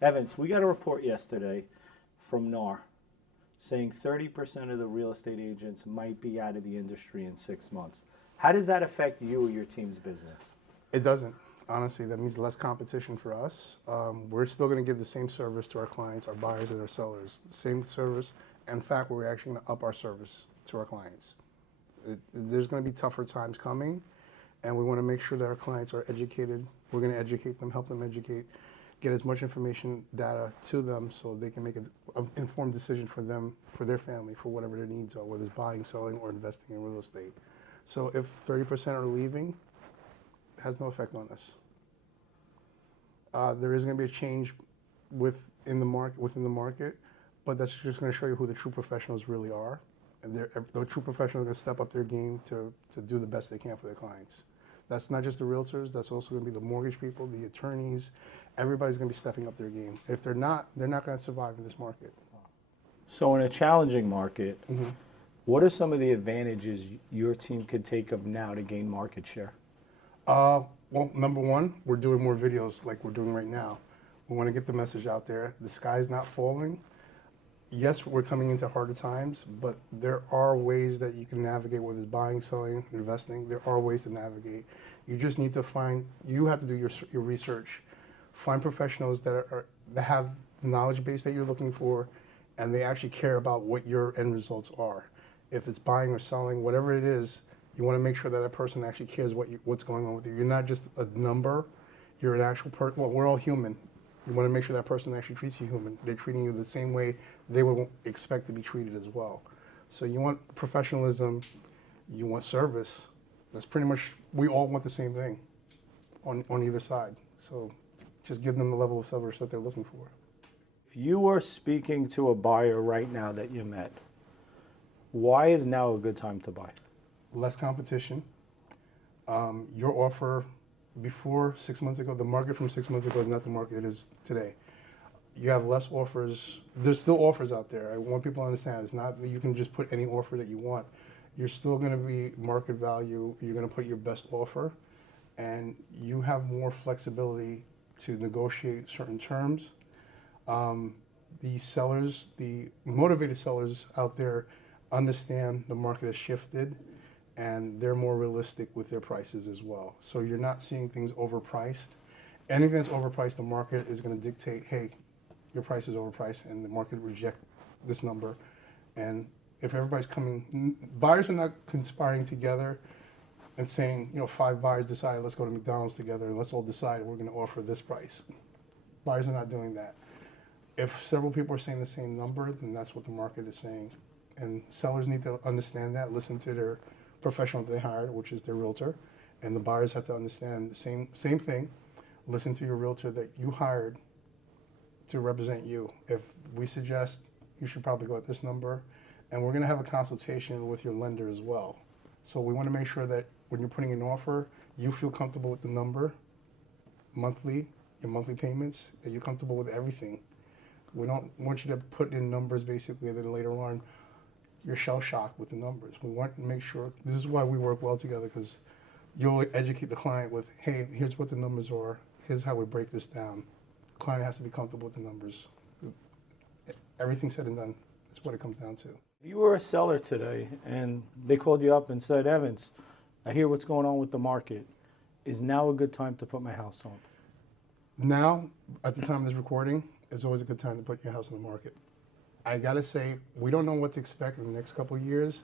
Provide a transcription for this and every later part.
Evans, we got a report yesterday from N.W.E saying 30% of the real estate agents might be out of the industry in 6 months. How does that affect you or your team's business? It doesn't. Honestly, that means less competition for us. We're still going to give the same service to our clients, our buyers and our sellers. Same service. In fact, we're actually going to up our service to our clients. There's going to be tougher times coming, and we want to make sure that our clients are educated. We're going to educate them, help them educate, get as much information, data to them so they can make an informed decision for them, for their family, for whatever their needs are, whether it's buying, selling, or investing in real estate. So if 30% are leaving, it has no effect on us. There is going to be a change within the market, but that's just going to show you who the true professionals really are. And the true professionals are going to step up their game to do the best they can for their clients. That's not just the realtors, that's also going to be the mortgage people, the attorneys. Everybody's going to be stepping up their game. If they're not going to survive in this market. So in a challenging market, what are some of the advantages your team could take up now to gain market share? Well, number one, we're doing more videos like we're doing right now. We want to get the message out there. The sky's not falling. Yes, we're coming into harder times, but there are ways that you can navigate, whether it's buying, selling, investing. There are ways to navigate. You just need to you have to do your research. Find professionals that have the knowledge base that you're looking for, and they actually care about what your end results are. If it's buying or selling, whatever it is, you want to make sure that that person actually cares what's going on with you. You're not just a number. You're an actual person. Well, we're all human. You want to make sure that person actually treats you human. They're treating you the same way they would expect to be treated as well. So you want professionalism, you want service. That's pretty much, we all want the same thing on either side. So just give them the level of service that they're looking for. If you were speaking to a buyer right now that you met, why is now a good time to buy? Less competition. Your offer before 6 months ago, the market from 6 months ago is not the market it is today. You have less offers. There's still offers out there. I want people to understand it's not that you can just put any offer that you want. You're still going to be market value. You're going to put your best offer, and you have more flexibility to negotiate certain terms. The sellers, the motivated sellers out there understand the market has shifted, and they're more realistic with their prices as well. So you're not seeing things overpriced. Anything that's overpriced, the market is going to dictate, hey, your price is overpriced, and the market reject this number. And if everybody's coming, buyers are not conspiring together and saying, 5 buyers decided, let's go to McDonald's together and let's all decide we're going to offer this price. Buyers are not doing that. If several people are saying the same number, then that's what the market is saying. And sellers need to understand that, listen to their professional they hired, which is their realtor, and the buyers have to understand the same thing. Listen to your realtor that you hired to represent you. If we suggest you should probably go at this number, and we're going to have a consultation with your lender as well. So we want to make sure that when you're putting an offer, you feel comfortable with the number, monthly, your monthly payments, that you're comfortable with everything. We don't want you to put in numbers basically that later on you're shell-shocked with the numbers. We want to make sure, this is why we work well together, because you'll educate the client with, hey, here's what the numbers are, here's how we break this down. The client has to be comfortable with the numbers. Everything said and done, that's what it comes down to. If you were a seller today and they called you up and said, Evans, I hear what's going on with the market. Is now a good time to put my house on? Now, at the time of this recording, is always a good time to put your house on the market. I gotta say, we don't know what to expect in the next couple of years.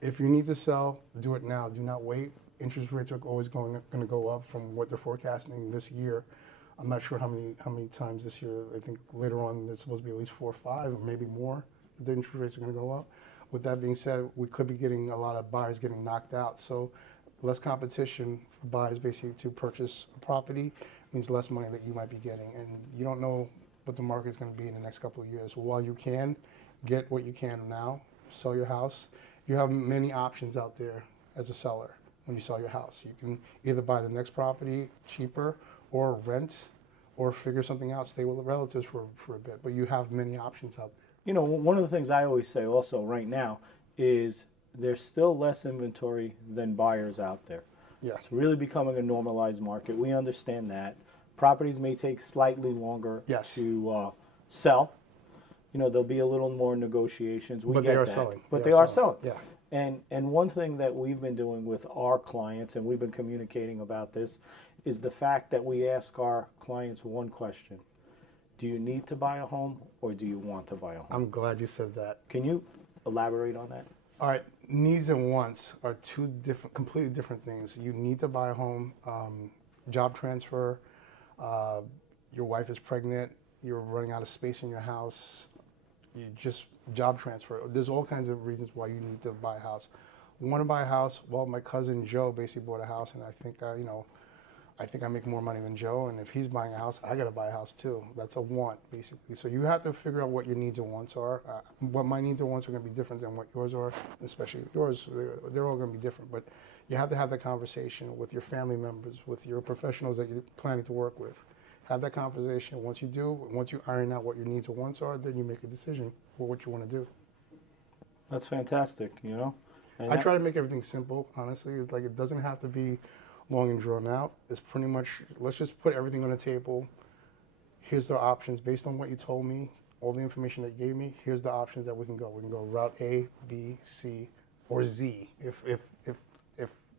If you need to sell, do it now. Do not wait. Interest rates are always going to go up from what they're forecasting this year. I'm not sure how many times this year. I think later on there's supposed to be at least 4 or 5 or maybe more. The interest rates are going to go up. With that being said, we could be getting a lot of buyers getting knocked out. So less competition for buyers basically to purchase a property means less money that you might be getting, and you don't know what the market is going to be in the next couple of years. So while you can get what you can now, sell your house, you have many options out there as a seller when you sell your house. You can either buy the next property cheaper or rent or figure something out, stay with the relatives for a bit, but you have many options out there. One of the things I always say also right now is there's still less inventory than buyers out there. Yeah. It's really becoming a normalized market. We understand that. properties may take slightly longer Yes. to sell. You know, there'll be a little more negotiations. We But get they are that. selling. But they are selling. Yeah. And one thing that we've been doing with our clients, and we've been communicating about this, is the fact that we ask our clients one question. Do you need to buy a home or do you want to buy a home? I'm glad you said that. Can you elaborate on that? All right, needs and wants are two different, completely different things. You need to buy a home, job transfer, your wife is pregnant, you're running out of space in your house, you just job transfer. There's all kinds of reasons why you need to buy a house. Want to buy a house? Well, my cousin Joe basically bought a house, and I think I think I make more money than Joe, and if he's buying a house, I got to buy a house too. That's a want, basically. So you have to figure out what your needs and wants are. What my needs and wants are going to be different than what yours are, especially yours. They're all going to be different, but you have to have that conversation with your family members, with your professionals that you're planning to work with. Have that conversation. Once you do, once you iron out what your needs and wants are, then you make a decision for what you want to do. That's fantastic, you know? And I try to make everything simple, honestly. It's like, it doesn't have to be long and drawn out. It's pretty much, let's just put everything on the table. Here's the options based on what you told me, all the information that you gave me. Here's the options that we can go. We can go route A, B, C, or Z if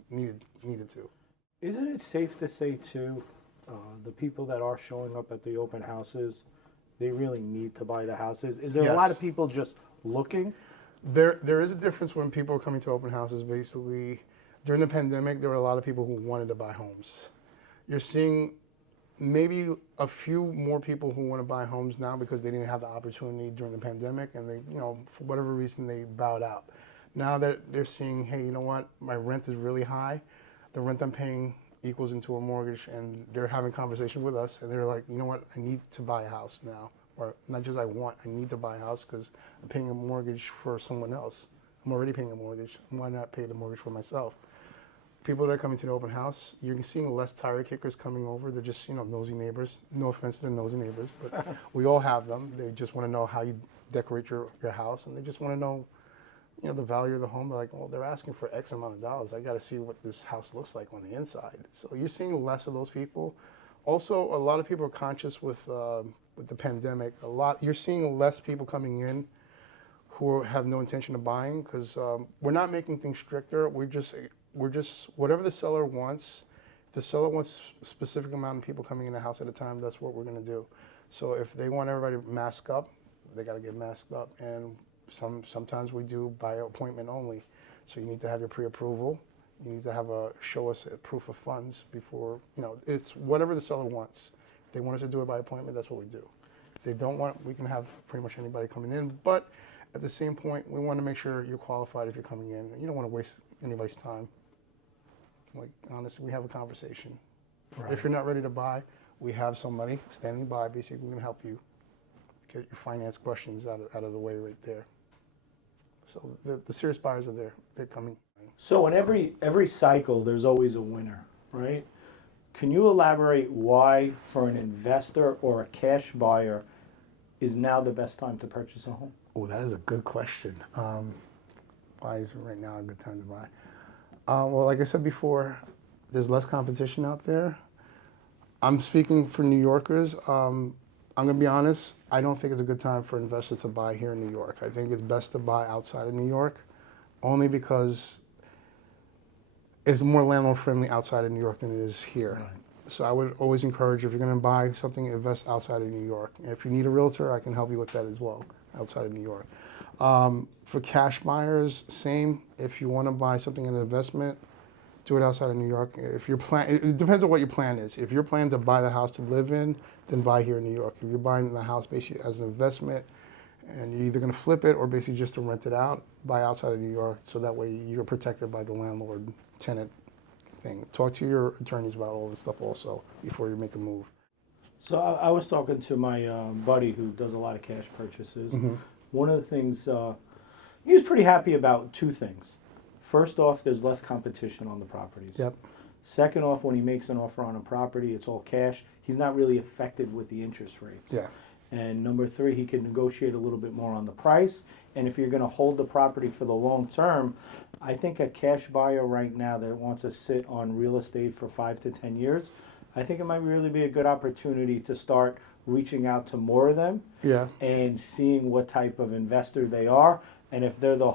needed to. Isn't it safe to say too, the people that are showing up at the open houses, they really need to buy the houses? Is there a lot of Yes. people just looking? There is a difference when people are coming to open houses. Basically, during the pandemic, there were a lot of people who wanted to buy homes. You're seeing maybe a few more people who want to buy homes now because they didn't have the opportunity during the pandemic, and they, for whatever reason, they bowed out. Now that they're seeing, hey, you know what, my rent is really high, the rent I'm paying equals into a mortgage, and they're having conversation with us, and they're like, you know what, I need to buy a house now. Or not just I need to buy a house because I'm paying a mortgage for someone else. I'm already paying a mortgage. Why not pay the mortgage for myself? People that are coming to the open house, you're seeing less tire kickers coming over. They're just, nosy neighbors. No offense to the nosy neighbors, but we all have them. They just want to know how you decorate your house, and they just want to know, the value of the home. They're like, well, they're asking for X amount of dollars. I got to see what this house looks like on the inside. So you're seeing less of those people. Also, a lot of people are conscious with the pandemic. You're seeing less people coming in who have no intention of buying because we're not making things stricter. We're just whatever the seller wants. If the seller wants a specific amount of people coming in the house at a time, that's what we're going to do. So if they want everybody to mask up, they got to get masked up. And sometimes we do by appointment only. So you need to have your pre-approval. You need to show us a proof of funds before, it's whatever the seller wants. If they want us to do it by appointment, that's what we do. If they don't want, we can have pretty much anybody coming in. But at the same point, we want to make sure you're qualified if you're coming in. You don't want to waste anybody's time. Like, honestly, we have a conversation. Right. If you're not ready to buy, we have somebody standing by. Basically, we can help you get your finance questions out of the way right there. So the serious buyers are there. They're coming. So in every cycle, there's always a winner, right? Can you elaborate why, for an investor or a cash buyer, is now the best time to purchase a home? Oh, that is a good question. Why is right now a good time to buy? Well, like I said before, there's less competition out there. I'm speaking for New Yorkers. I'm going to be honest, I don't think it's a good time for investors to buy here in New York. I think it's best to buy outside of New York, only because it's more landlord friendly outside of New York than it is here. Right. So I would always encourage, if you're going to buy something, invest outside of New York. And if you need a realtor, I can help you with that as well, outside of New York. For cash buyers, same. If you want to buy something in an investment, do it outside of New York. If your plan, it depends on what your plan is. If you're planning to buy the house to live in, then buy here in New York. If you're buying the house basically as an investment, and you're either going to flip it or basically just to rent it out, buy outside of New York, so that way you're protected by the landlord-tenant thing. Talk to your attorneys about all this stuff also before you make a move. So I was talking to my buddy who does a lot of cash purchases. Mm-hmm. One of the things, he was pretty happy about two things. First off, there's less competition on the properties. Yep. Second off, when he makes an offer on a property, it's all cash. He's not really affected with the interest rates. Yeah. And number three, he can negotiate a little bit more on the price. And if you're going to hold the property for the long term, I think a cash buyer right now that wants to sit on real estate for 5 to 10 years, I think it might really be a good opportunity to start reaching out to more of them Yeah. and seeing what type of investor they are, and if they're the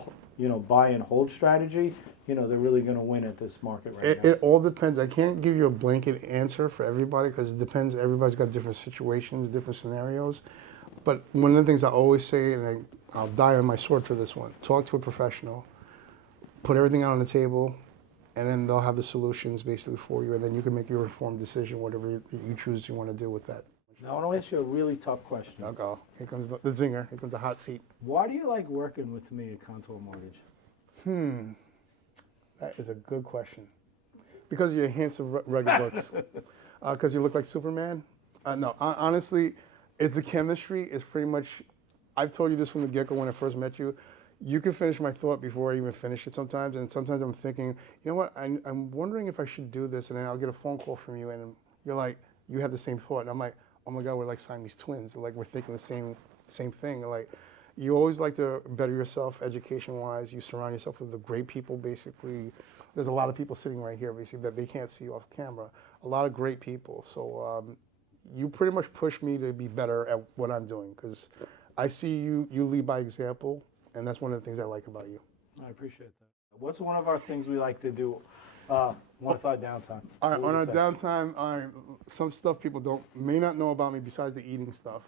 buy and hold strategy, they're really going to win at this market right now. It all depends. I can't give you a blanket answer for everybody because it depends. Everybody's got different situations, different scenarios. But one of the things I always say, and I'll die on my sword for this one, talk to a professional, put everything out on the table, and then they'll have the solutions basically for you, and then you can make your informed decision, whatever you choose you want to do with that. Now, I want to ask you a really tough question. I'll go. Here comes the zinger. Here comes the hot seat. Why do you like working with me at Contour Mortgage? That is a good question. Because of your handsome, rugged looks. Because you look like Superman? No, honestly, it's the chemistry. It's pretty much, I've told you this from the get-go when I first met you. You can finish my thought before I even finish it sometimes. And sometimes I'm thinking, you know what, I'm wondering if I should do this. And then I'll get a phone call from you. And you're like, you have the same thought. And I'm like, oh my God, we're like Siamese twins. Like we're thinking the same thing. Like you always like to better yourself education-wise. You surround yourself with the great people, basically. There's a lot of people sitting right here, basically, that they can't see off camera. A lot of great people. So you pretty much push me to be better at what I'm doing because I see you lead by example, and that's one of the things I like about you. I appreciate that. What's one of our things we like to do with our downtime? All right, on our downtime, some stuff people may not know about me besides the eating stuff.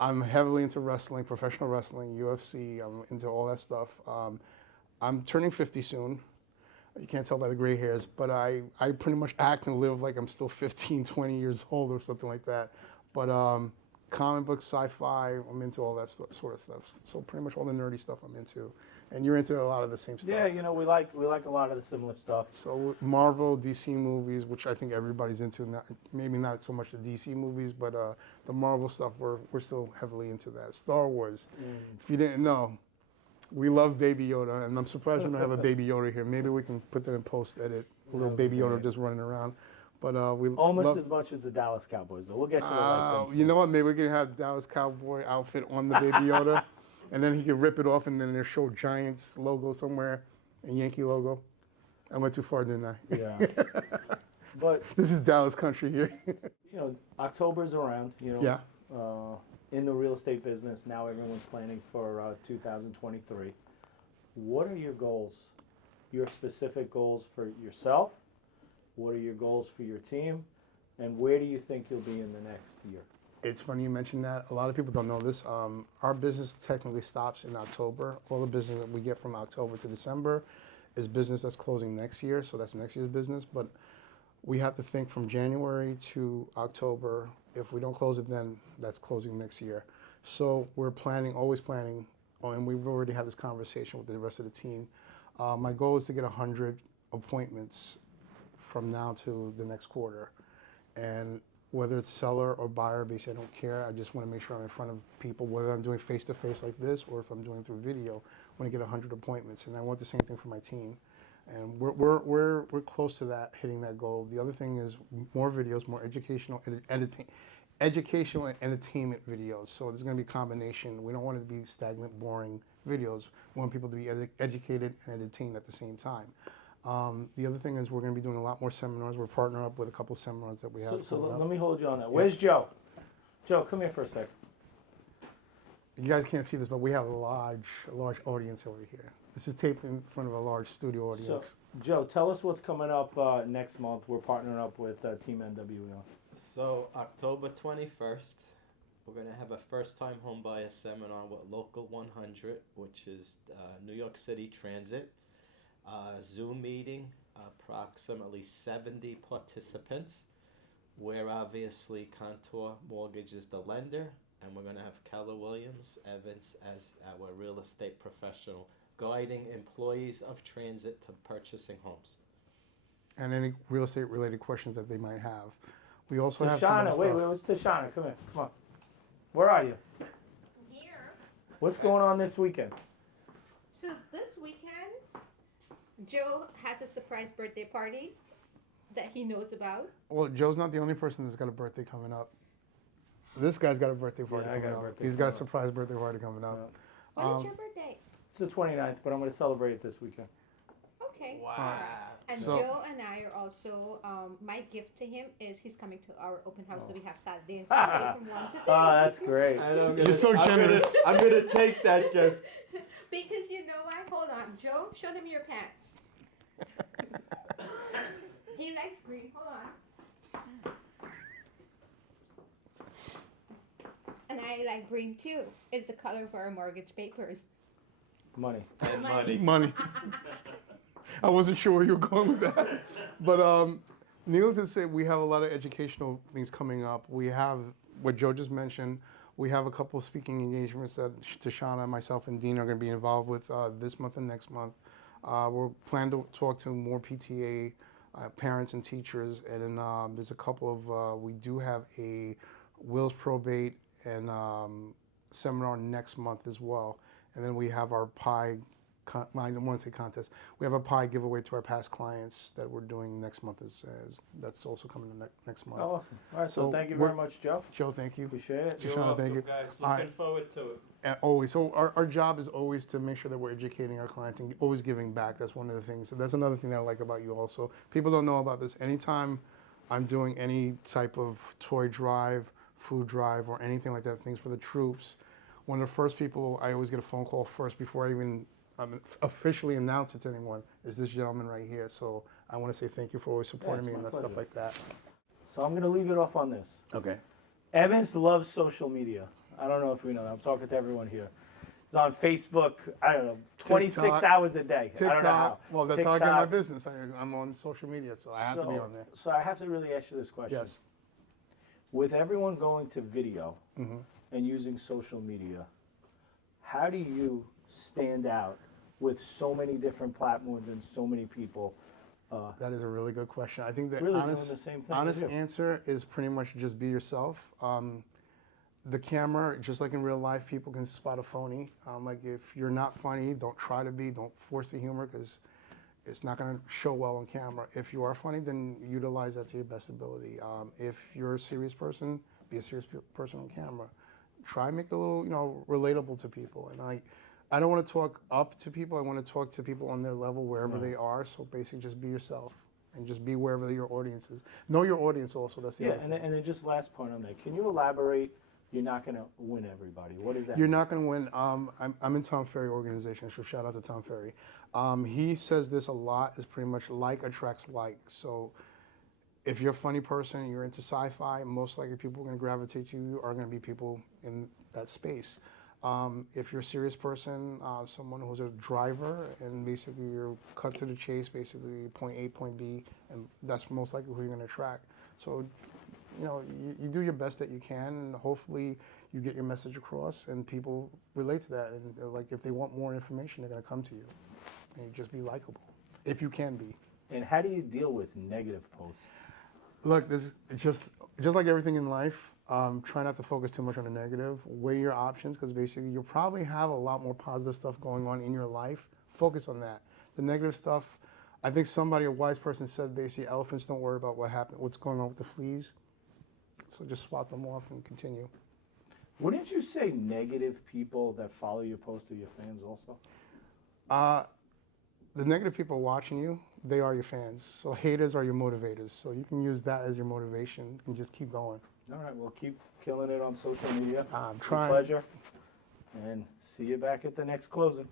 I'm heavily into wrestling, professional wrestling, UFC. I'm into all that stuff. I'm turning 50 soon. You can't tell by the gray hairs, but I pretty much act and live like I'm still 15, 20 years old or something like that. But comic books, sci-fi, I'm into all that sort of stuff. So pretty much all the nerdy stuff I'm into. And you're into a lot of the same stuff. Yeah, we like a lot of the similar stuff. So Marvel, DC movies, which I think everybody's into. Maybe not so much the DC movies, but the Marvel stuff, we're still heavily into that. Star Wars, if you didn't know, we love Baby Yoda, and I'm surprised we don't have a Baby Yoda here. Maybe we can put that in post-edit, a little Baby Yoda just running around. But we almost as much as the Dallas Cowboys, though. We'll get to the like them. You know what? Maybe we can have Dallas Cowboy outfit on the Baby Yoda, and then he can rip it off, and then there's show Giants logo somewhere, and Yankee logo. I went too far, didn't I? Yeah. But this is Dallas country here. October's around. Yeah. In the real estate business now, everyone's planning for 2023. What are your goals? Your specific goals for yourself? What are your goals for your team? And where do you think you'll be in the next year? It's funny you mentioned that. A lot of people don't know this. Our business technically stops in October. All the business that we get from October to December is business that's closing next year, so that's next year's business. But we have to think from January to October. If we don't close it then, that's closing next year. So we're planning, always planning, and we've already had this conversation with the rest of the team. My goal is to get 100 appointments from now to the next quarter. And whether it's seller or buyer, basically I don't care. I just want to make sure I'm in front of people, whether I'm doing face-to-face like this or if I'm doing through video. I want to get 100 appointments, and I want the same thing for my team. And we're close to that, hitting that goal. The other thing is more videos, more educational and entertainment videos. So there's going to be a combination. We don't want it to be stagnant, boring videos. We want people to be educated and entertained at the same time. The other thing is we're going to be doing a lot more seminars. We're partnering up with a couple of seminars that we have. So let me hold you on that. Where's Joe? Joe, come here for a sec. You guys can't see this, but we have a large audience over here. This is taped in front of a large studio audience. So, Joe, tell us what's coming up next month. We're partnering up with Team N.W.E. So October 21st, we're going to have a first-time homebuyer seminar with Local 100, which is New York City Transit. Zoom meeting, approximately 70 participants, where obviously Contour Mortgage is the lender, and we're going to have Keller Evantz as our real estate professional, guiding employees of transit to purchasing homes. And any real estate related questions that they might have. We also have Tashana, wait, what's Tashana? Come here, come on. Where are you? I'm here. What's going on this weekend? So this weekend, Joe has a surprise birthday party that he knows about. Well, Joe's not the only person that's got a birthday coming up. This guy's got a birthday party coming up. He's got a surprise birthday party coming up. When is your birthday? It's the 29th, but I'm going to celebrate it this weekend. Okay. Wow. And So- Joe and I are also, my gift to him is he's coming to our open house that we have Saturday and Sunday from 1 to 3. Oh, that's great. And I'm You're so generous. I'm gonna take that gift. Because you know what? Hold on. Joe, show them your pants. He likes green. Hold on. And I like green too. It's the color of our mortgage papers. Money. And money. Money. I wasn't sure where you were going with that. But needless to say, we have a lot of educational things coming up. We have what Joe just mentioned. We have a couple of speaking engagements that Tashana, myself, and Dean are going to be involved with this month and next month. We're planning to talk to more PTA parents and teachers, and then there's a couple of, we do have a wills probate and seminar next month as well. And then we have our pie, I don't want to say contest, we have a pie giveaway to our past clients that we're doing next month. That's also coming next month. Awesome. All right, so So thank you we're- very much, Joe. Joe, thank you. Appreciate it. You're You're welcome, thank you. guys. All Looking right. forward to it. Always. So our job is always to make sure that we're educating our clients and always giving back. That's one of the things. So that's another thing that I like about you also. People don't know about this. Anytime I'm doing any type of toy drive, food drive, or anything like that, things for the troops, one of the first people, I always get a phone call first before I even officially announce it to anyone, is this gentleman right here. So I want to say thank you for always supporting it's me and my that stuff pleasure. like that. So I'm going to leave it off on this. Okay. Evans loves social media. I don't know if we know that. I'm talking to everyone here. He's on Facebook, I don't know, 26 TikTok. hours a day. I don't know how. TikTok. Well, that's how I get my TikTok. business. I'm on social media, so I have to be on there. So I have to really ask you this question. Yes. With everyone going to video Mhm. and using social media, how do you stand out with so many different platforms and so many people? That is a really good question. I think the Really doing honest, the same thing honest as you. answer is pretty much just be yourself. The camera, just like in real life, people can spot a phony. Like if you're not funny, don't try to be. Don't force the humor because it's not going to show well on camera. If you are funny, then utilize that to your best ability. If you're a serious person, be a serious person on camera. Try and make it a little, relatable to people. And I don't want to talk up to people. I want to talk to people on their level wherever they are. So basically, just be yourself and just be wherever your audience is. Know your audience also. That's the Yeah, other and thing. then just last point on that. Can you elaborate? You're not going to win everybody. What is that? You're not going to win. I'm in Tom Ferry organization, so shout out to Tom Ferry. He says this a lot, is pretty much like attracts like. So if you're a funny person, you're into sci-fi, most likely people are going to gravitate to you are going to be people in that space. If you're a serious person, someone who's a driver, and basically you're cut to the chase, basically point A, point B, and that's most likely who you're going to attract. So you do your best that you can, and hopefully you get your message across, and people relate to that. And like, if they want more information, they're going to come to you, and you just be likable, if you can be. And how do you deal with negative posts? Look, this is just like everything in life. Try not to focus too much on the negative. Weigh your options, because basically you'll probably have a lot more positive stuff going on in your life. Focus on that. The negative stuff, I think a wise person said, basically, elephants don't worry about what's going on with the fleas. So just swat them off and continue. Wouldn't you say negative people that follow your posts are your fans also? The negative people watching you, they are your fans. So haters are your motivators. So you can use that as your motivation and just keep going. All right, well, keep killing it on social media. I'm It's a trying. pleasure. And see you back at the next closing.